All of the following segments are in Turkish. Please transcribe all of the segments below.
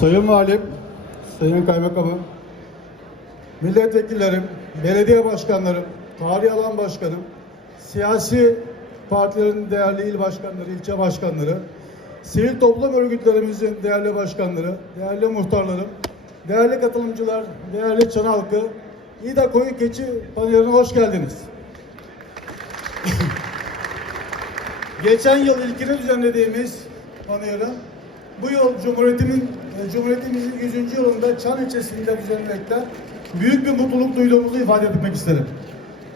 Sayın Valim, Sayın Kaymakamım, milletvekillerim, belediye başkanlarım, tarih alan başkanım, siyasi partilerin değerli il başkanları, ilçe başkanları, sivil toplum örgütlerimizin değerli başkanları, değerli muhtarlarım, değerli katılımcılar, değerli Çan halkı, İda Koyu Keçi paneline hoş geldiniz. Geçen yıl ilkini düzenlediğimiz panayırın bu yıl Cumhuriyetimin Cumhuriyetimizin 100. yılında Çan ilçesinde düzenlemekte büyük bir mutluluk duyduğumuzu ifade etmek isterim.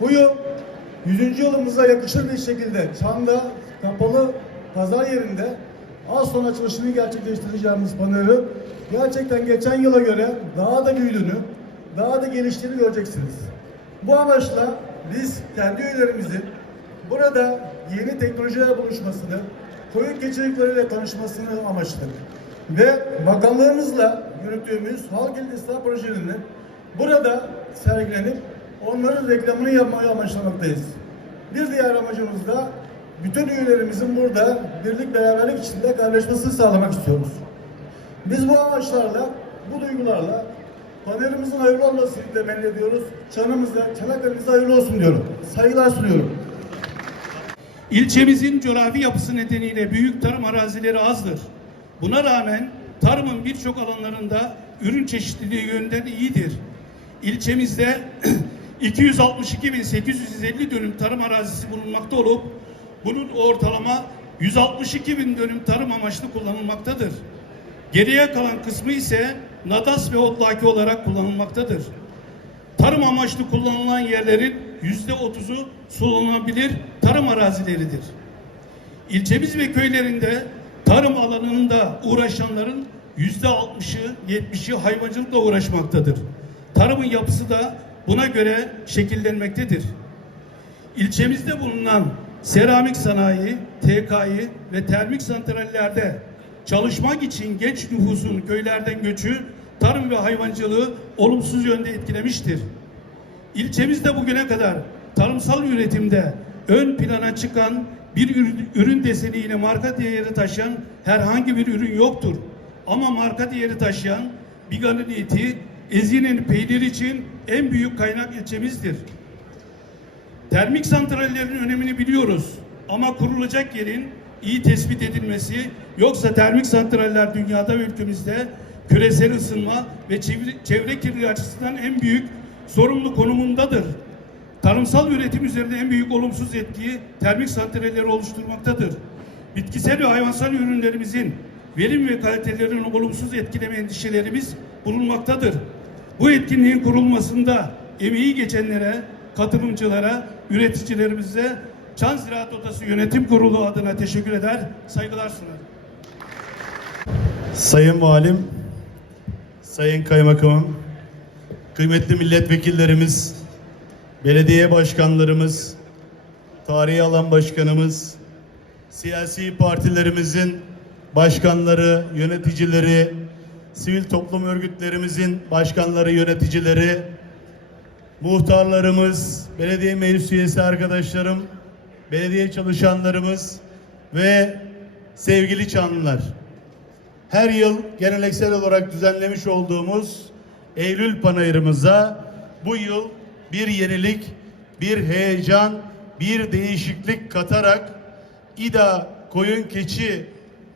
Bu yıl 100. yılımıza yakışır bir şekilde Çan'da kapalı pazar yerinde az sonra açılışını gerçekleştireceğimiz panayırı gerçekten geçen yıla göre daha da büyüdüğünü, daha da geliştiğini göreceksiniz. Bu amaçla biz kendi üyelerimizin burada yeni teknolojiler buluşmasını, koyun keçilikleriyle tanışmasını amaçladık. Ve bakanlığımızla yürüttüğümüz halk ilgisel projelerinin burada sergilenip onların reklamını yapmayı amaçlamaktayız. Bir diğer amacımız da bütün üyelerimizin burada birlik beraberlik içinde kaynaşmasını sağlamak istiyoruz. Biz bu amaçlarla, bu duygularla panelimizin hayırlı olmasını temenni ediyoruz. Çanımıza, Çanakkale'mize hayırlı olsun diyorum. Saygılar sunuyorum. İlçemizin coğrafi yapısı nedeniyle büyük tarım arazileri azdır. Buna rağmen tarımın birçok alanlarında ürün çeşitliliği yönünden iyidir. İlçemizde 262.850 dönüm tarım arazisi bulunmakta olup bunun ortalama 162 bin dönüm tarım amaçlı kullanılmaktadır. Geriye kalan kısmı ise nadas ve otlaki olarak kullanılmaktadır. Tarım amaçlı kullanılan yerlerin yüzde otuzu sulanabilir tarım arazileridir. İlçemiz ve köylerinde tarım alanında uğraşanların yüzde altmışı, yetmişi hayvancılıkla uğraşmaktadır. Tarımın yapısı da buna göre şekillenmektedir. İlçemizde bulunan seramik sanayi, TK'yı ve termik santrallerde çalışmak için genç nüfusun köylerden göçü tarım ve hayvancılığı olumsuz yönde etkilemiştir. İlçemizde bugüne kadar tarımsal üretimde ön plana çıkan bir ürün, ürün deseniyle marka değeri taşıyan herhangi bir ürün yoktur. Ama marka değeri taşıyan Bigan'ın eti, Ezine'nin peyniri için en büyük kaynak ilçemizdir. Termik santrallerin önemini biliyoruz. Ama kurulacak yerin iyi tespit edilmesi yoksa termik santraller dünyada ve ülkemizde küresel ısınma ve çevre, çevre kirliliği açısından en büyük sorumlu konumundadır. Tarımsal üretim üzerinde en büyük olumsuz etkiyi termik santralleri oluşturmaktadır. Bitkisel ve hayvansal ürünlerimizin verim ve kalitelerini olumsuz etkileme endişelerimiz bulunmaktadır. Bu etkinliğin kurulmasında emeği geçenlere, katılımcılara, üreticilerimize Çan Ziraat Odası Yönetim Kurulu adına teşekkür eder, saygılar sunarım. Sayın Valim, Sayın Kaymakamım, kıymetli milletvekillerimiz, belediye başkanlarımız, tarihi alan başkanımız, siyasi partilerimizin başkanları, yöneticileri, sivil toplum örgütlerimizin başkanları, yöneticileri, muhtarlarımız, belediye meclis üyesi arkadaşlarım, belediye çalışanlarımız ve sevgili Çanlılar. Her yıl geleneksel olarak düzenlemiş olduğumuz Eylül Panayırımıza bu yıl bir yenilik, bir heyecan, bir değişiklik katarak İDA Koyun Keçi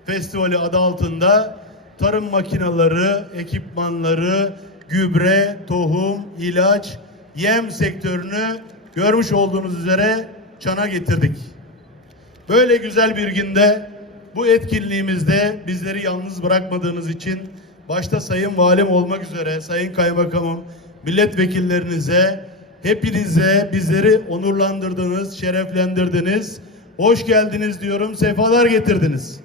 Festivali adı altında tarım makineleri, ekipmanları, gübre, tohum, ilaç, yem sektörünü görmüş olduğunuz üzere çana getirdik. Böyle güzel bir günde bu etkinliğimizde bizleri yalnız bırakmadığınız için başta Sayın Valim olmak üzere Sayın Kaymakamım, milletvekillerinize, hepinize bizleri onurlandırdınız, şereflendirdiniz. Hoş geldiniz diyorum, sefalar getirdiniz.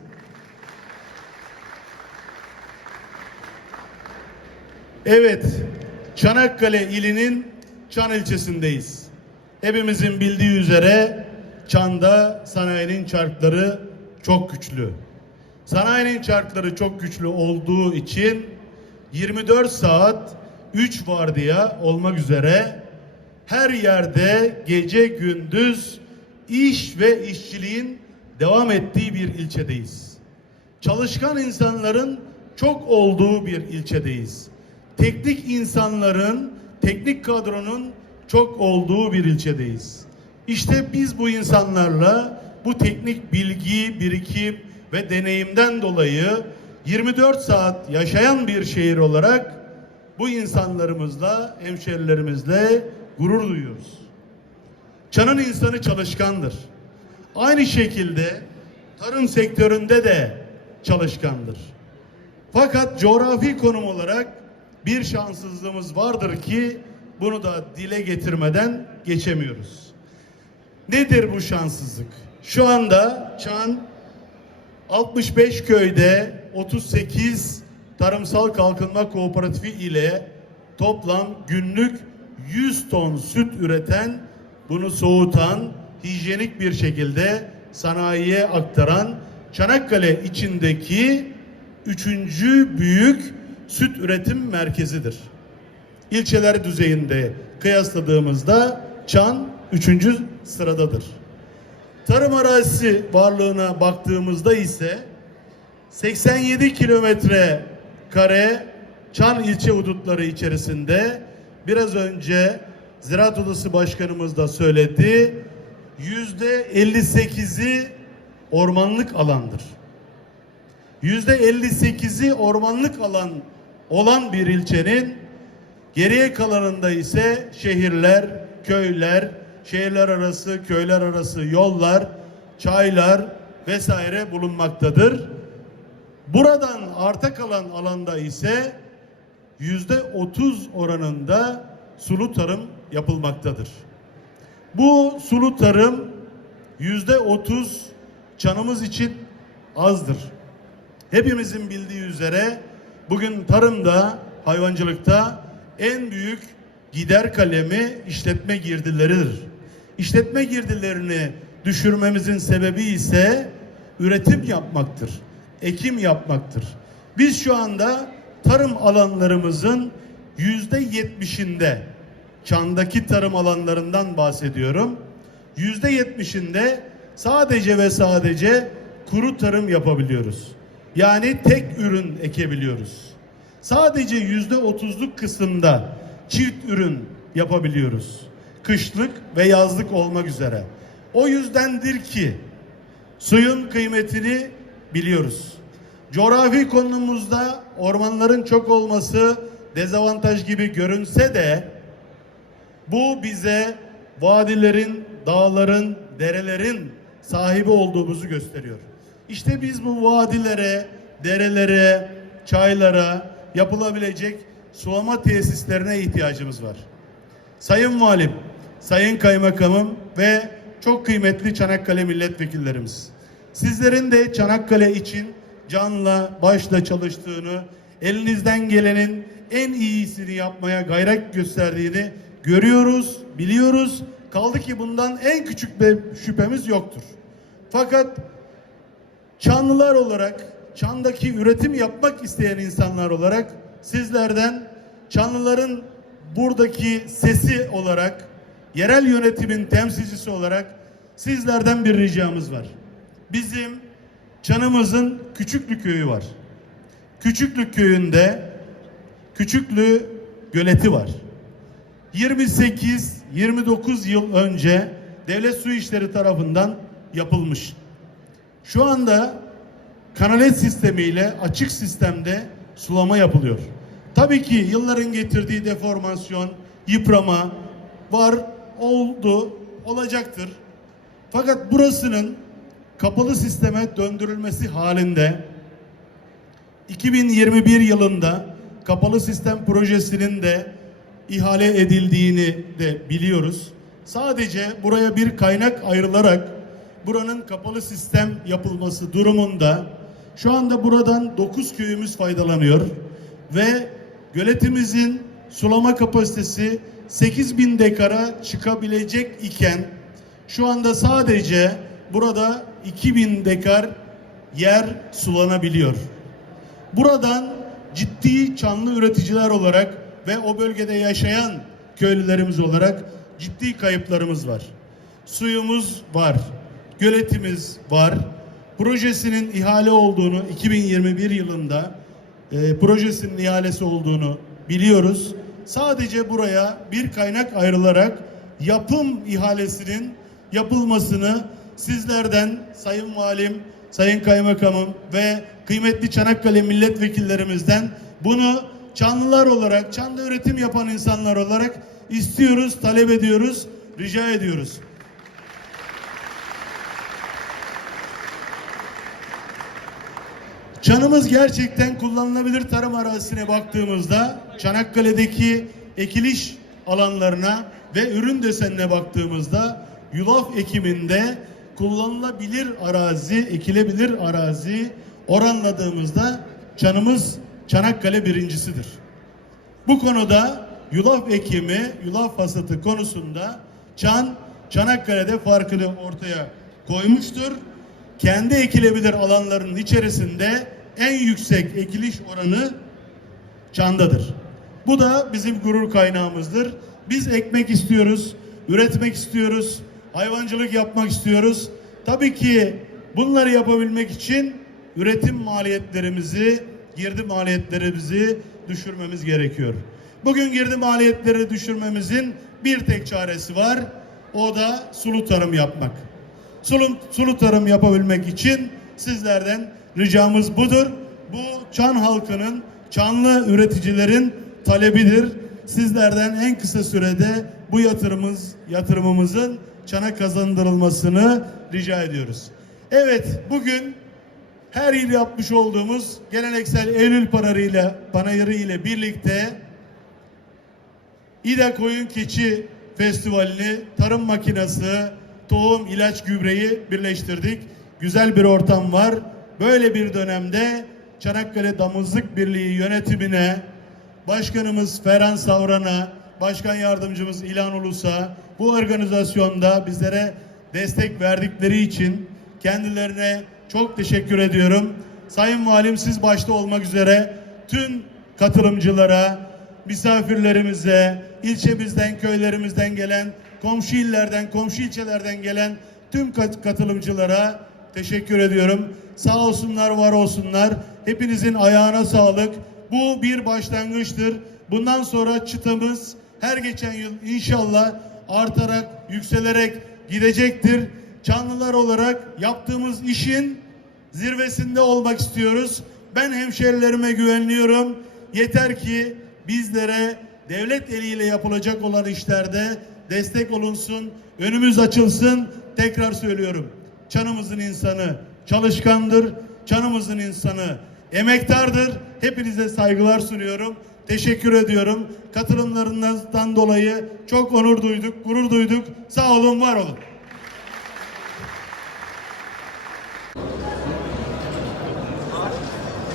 Evet, Çanakkale ilinin Çan ilçesindeyiz. Hepimizin bildiği üzere Çan'da sanayinin çarkları çok güçlü. Sanayinin çarkları çok güçlü olduğu için 24 saat 3 vardiya olmak üzere her yerde gece gündüz iş ve işçiliğin devam ettiği bir ilçedeyiz. Çalışkan insanların çok olduğu bir ilçedeyiz. Teknik insanların, teknik kadronun çok olduğu bir ilçedeyiz. İşte biz bu insanlarla bu teknik bilgi, birikim ve deneyimden dolayı 24 saat yaşayan bir şehir olarak bu insanlarımızla, hemşerilerimizle gurur duyuyoruz. Çan'ın insanı çalışkandır. Aynı şekilde tarım sektöründe de çalışkandır. Fakat coğrafi konum olarak bir şanssızlığımız vardır ki bunu da dile getirmeden geçemiyoruz. Nedir bu şanssızlık? Şu anda Çan 65 köyde 38 tarımsal kalkınma kooperatifi ile toplam günlük 100 ton süt üreten, bunu soğutan, hijyenik bir şekilde sanayiye aktaran Çanakkale içindeki üçüncü büyük süt üretim merkezidir. İlçeler düzeyinde kıyasladığımızda Çan üçüncü sıradadır. Tarım arazisi varlığına baktığımızda ise 87 kilometre kare Çan ilçe hudutları içerisinde biraz önce Ziraat Odası Başkanımız da söyledi. Yüzde 58'i ormanlık alandır. Yüzde 58'i ormanlık alan olan bir ilçenin geriye kalanında ise şehirler, köyler, şehirler arası, köyler arası yollar, çaylar vesaire bulunmaktadır. Buradan arta kalan alanda ise yüzde 30 oranında sulu tarım yapılmaktadır. Bu sulu tarım yüzde 30 çanımız için azdır. Hepimizin bildiği üzere bugün tarımda, hayvancılıkta en büyük gider kalemi işletme girdileridir. İşletme girdilerini düşürmemizin sebebi ise üretim yapmaktır. Ekim yapmaktır. Biz şu anda tarım alanlarımızın yüzde yetmişinde Çan'daki tarım alanlarından bahsediyorum. Yüzde yetmişinde sadece ve sadece kuru tarım yapabiliyoruz. Yani tek ürün ekebiliyoruz. Sadece yüzde otuzluk kısımda çift ürün yapabiliyoruz. Kışlık ve yazlık olmak üzere. O yüzdendir ki suyun kıymetini biliyoruz. Coğrafi konumumuzda ormanların çok olması dezavantaj gibi görünse de bu bize vadilerin, dağların, derelerin sahibi olduğumuzu gösteriyor. İşte biz bu vadilere, derelere, çaylara yapılabilecek sulama tesislerine ihtiyacımız var. Sayın Valim, Sayın Kaymakamım ve çok kıymetli Çanakkale milletvekillerimiz. Sizlerin de Çanakkale için canla başla çalıştığını, elinizden gelenin en iyisini yapmaya gayret gösterdiğini görüyoruz, biliyoruz. Kaldı ki bundan en küçük bir şüphemiz yoktur. Fakat Çanlılar olarak, Çan'daki üretim yapmak isteyen insanlar olarak sizlerden Çanlıların buradaki sesi olarak, yerel yönetimin temsilcisi olarak sizlerden bir ricamız var. Bizim Çan'ımızın Küçüklü köyü var. Küçüklü köyünde Küçüklü göleti var. 28-29 yıl önce devlet su işleri tarafından yapılmış. Şu anda kanalet sistemiyle açık sistemde sulama yapılıyor. Tabii ki yılların getirdiği deformasyon, yıprama var, oldu, olacaktır. Fakat burasının kapalı sisteme döndürülmesi halinde 2021 yılında kapalı sistem projesinin de ihale edildiğini de biliyoruz. Sadece buraya bir kaynak ayrılarak buranın kapalı sistem yapılması durumunda şu anda buradan 9 köyümüz faydalanıyor ve göletimizin sulama kapasitesi 8000 dekara çıkabilecek iken şu anda sadece burada 2000 dekar yer sulanabiliyor. Buradan ciddi çanlı üreticiler olarak ve o bölgede yaşayan köylülerimiz olarak ciddi kayıplarımız var. Suyumuz var, göletimiz var. Projesinin ihale olduğunu 2021 yılında e, projesinin ihalesi olduğunu biliyoruz. Sadece buraya bir kaynak ayrılarak yapım ihalesinin yapılmasını sizlerden Sayın Valim, Sayın Kaymakamım ve kıymetli Çanakkale milletvekillerimizden bunu Çanlılar olarak, Çanlı üretim yapan insanlar olarak istiyoruz, talep ediyoruz, rica ediyoruz. Çanımız gerçekten kullanılabilir tarım arazisine baktığımızda Çanakkale'deki ekiliş alanlarına ve ürün desenine baktığımızda yulaf ekiminde kullanılabilir arazi, ekilebilir arazi oranladığımızda çanımız Çanakkale birincisidir. Bu konuda yulaf ekimi, yulaf hasatı konusunda Çan, Çanakkale'de farkını ortaya koymuştur. Kendi ekilebilir alanların içerisinde en yüksek ekiliş oranı Çan'dadır. Bu da bizim gurur kaynağımızdır. Biz ekmek istiyoruz, üretmek istiyoruz, hayvancılık yapmak istiyoruz. Tabii ki bunları yapabilmek için üretim maliyetlerimizi, girdi maliyetlerimizi düşürmemiz gerekiyor. Bugün girdi maliyetleri düşürmemizin bir tek çaresi var. O da sulu tarım yapmak. Sulu, sulu tarım yapabilmek için sizlerden ricamız budur. Bu Çan halkının, Çanlı üreticilerin talebidir. Sizlerden en kısa sürede bu yatırımımız, yatırımımızın Çan'a kazandırılmasını rica ediyoruz. Evet, bugün her yıl yapmış olduğumuz geleneksel Eylül panarıyla, panayırı ile birlikte İda Koyun Keçi Festivali'ni, tarım makinası, tohum, ilaç, gübreyi birleştirdik. Güzel bir ortam var. Böyle bir dönemde Çanakkale Damızlık Birliği yönetimine, Başkanımız Ferhan Savran'a, Başkan Yardımcımız İlhan Ulus'a bu organizasyonda bizlere destek verdikleri için kendilerine çok teşekkür ediyorum. Sayın Valim siz başta olmak üzere tüm katılımcılara, misafirlerimize, ilçemizden, köylerimizden gelen, komşu illerden, komşu ilçelerden gelen tüm kat- katılımcılara teşekkür ediyorum. Sağ olsunlar, var olsunlar. Hepinizin ayağına sağlık. Bu bir başlangıçtır. Bundan sonra çıtamız her geçen yıl inşallah artarak, yükselerek gidecektir. Çanlılar olarak yaptığımız işin zirvesinde olmak istiyoruz. Ben hemşerilerime güveniyorum. Yeter ki bizlere devlet eliyle yapılacak olan işlerde destek olunsun, önümüz açılsın. Tekrar söylüyorum. Çanımızın insanı çalışkandır. Çanımızın insanı emektardır. Hepinize saygılar sunuyorum. Teşekkür ediyorum. Katılımlarınızdan dolayı çok onur duyduk, gurur duyduk. Sağ olun, var olun.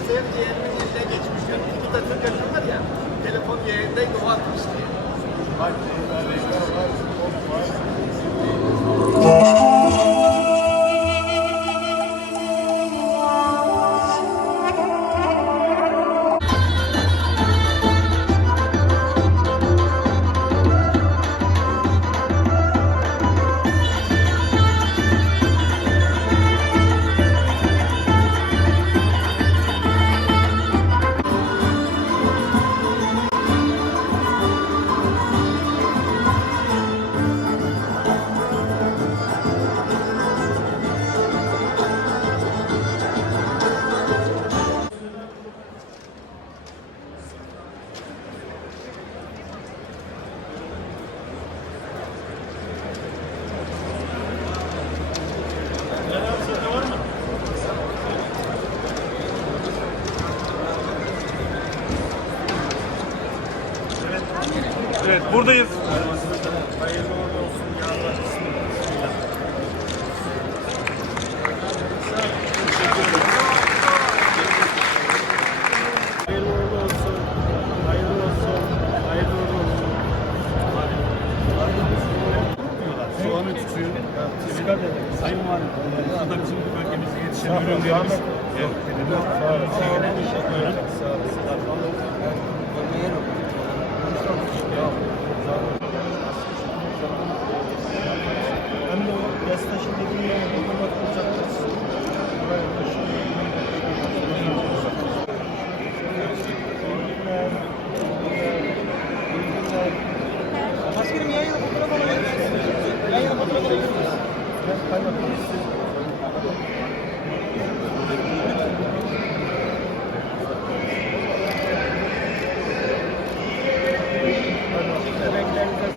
Sev yeğenimin eline geçmiş. Yani